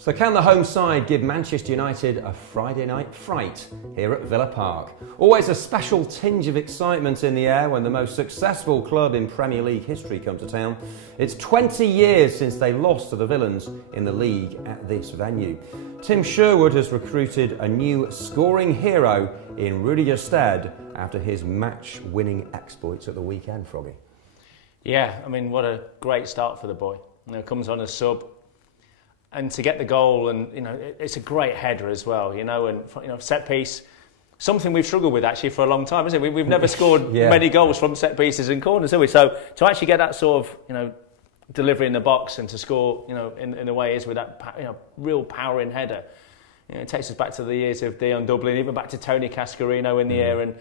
So can the home side give Manchester United a Friday night fright here at Villa Park? Always a special tinge of excitement in the air when the most successful club in Premier League history come to town. It's 20 years since they lost to the Villains in the league at this venue. Tim Sherwood has recruited a new scoring hero in Rudy Gestede after his match-winning exploits at the weekend, Froggy. Yeah, I mean, what a great start for the boy. Comes on as sub. And to get the goal, and it's a great header as well, and set piece, something we've struggled with actually for a long time, isn't it? We've never scored many goals from set pieces and corners, have we? So to actually get that sort of delivery in the box and to score in the way it is with that real powering header, it takes us back to the years of Dion Dublin, even back to Tony Cascarino in the air, and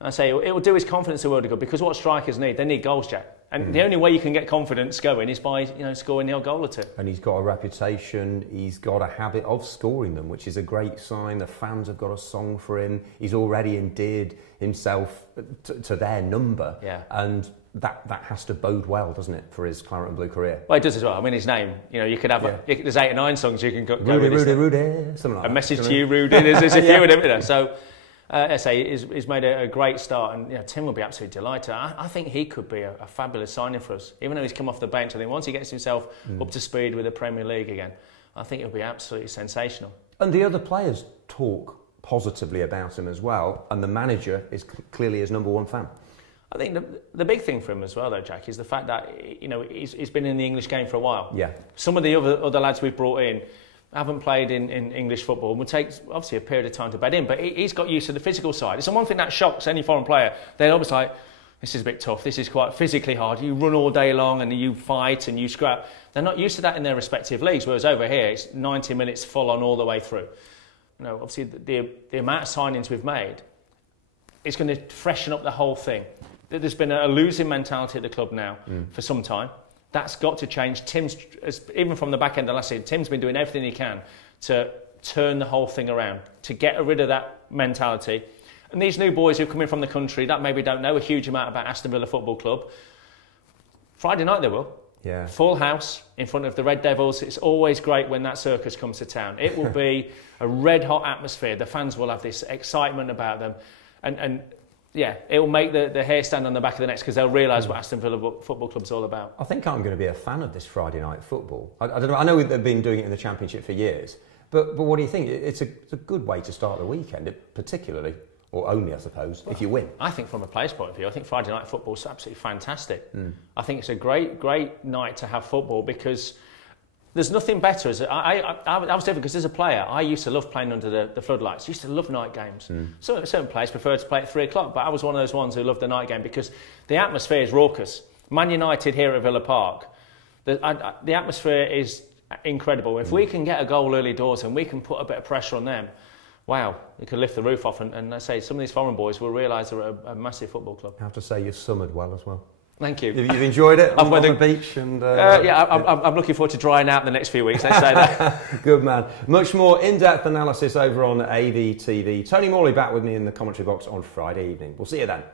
I say it will do his confidence a world of good, because what strikers need, they need goals, Jack. And the only way you can get confidence going is by scoring the odd goal or two. And he's got a reputation, he's got a habit of scoring them, which is a great sign. The fans have got a song for him. He's already endeared himself to their number. Yeah. And that has to bode well, doesn't it, for his claret and blue career? Well, it does as well. I mean, his name, you could have there's 8 or 9 songs you can go Rudy, with. Rudy, something like that. A message to you, Rudy. There's a few of them. So. I say he's made a great start, and Tim will be absolutely delighted. I think he could be a fabulous signing for us, even though he's come off the bench. I think once he gets himself up to speed with the Premier League again, I think it'll be absolutely sensational. And the other players talk positively about him as well, and the manager is clearly his number one fan. I think the big thing for him as well, though, Jack, is the fact that he's been in the English game for a while. Yeah. Some of the other lads we've brought in haven't played in English football and would take obviously a period of time to bed in, but he's got used to the physical side. It's the one thing that shocks any foreign player. They're always like, this is a bit tough, this is quite physically hard, you run all day long and you fight and you scrap. They're not used to that in their respective leagues, whereas over here it's 90 minutes full on all the way through. Obviously the amount of signings we've made, it's going to freshen up the whole thing. There's been a losing mentality at the club now for some time. That's got to change. Tim's, even from the back end of last season, Tim's been doing everything he can to turn the whole thing around, to get rid of that mentality. And these new boys who come in from the country that maybe don't know a huge amount about Aston Villa Football Club, Friday night they will. Yeah. Full house in front of the Red Devils. It's always great when that circus comes to town. It will be a red-hot atmosphere. The fans will have this excitement about them. And yeah, it will make the hair stand on the back of the necks, because they'll realise what Aston Villa Football Club's all about. I think I'm going to be a fan of this Friday night football. I don't know. I know they've been doing it in the Championship for years, but what do you think? It's a good way to start the weekend, particularly, or only, I suppose, if you win. I think from a player's point of view, I think Friday night football is absolutely fantastic. I think it's a great night to have football, because there's nothing better. I was different, because as a player, I used to love playing under the floodlights. I used to love night games. Certain players prefer to play at 3 o'clock, but I was one of those ones who loved the night game, because the atmosphere is raucous. Man United here at Villa Park, the atmosphere is incredible. If we can get a goal early doors and we can put a bit of pressure on them, wow, we could lift the roof off. And I say, some of these foreign boys will realise they're a massive football club. I have to say, you've summered well as well. Thank you. You've enjoyed it on the beach? And I'm looking forward to drying out the next few weeks, let's say that. Good man. Much more in-depth analysis over on AVTV. Tony Morley back with me in the commentary box on Friday evening. We'll see you then.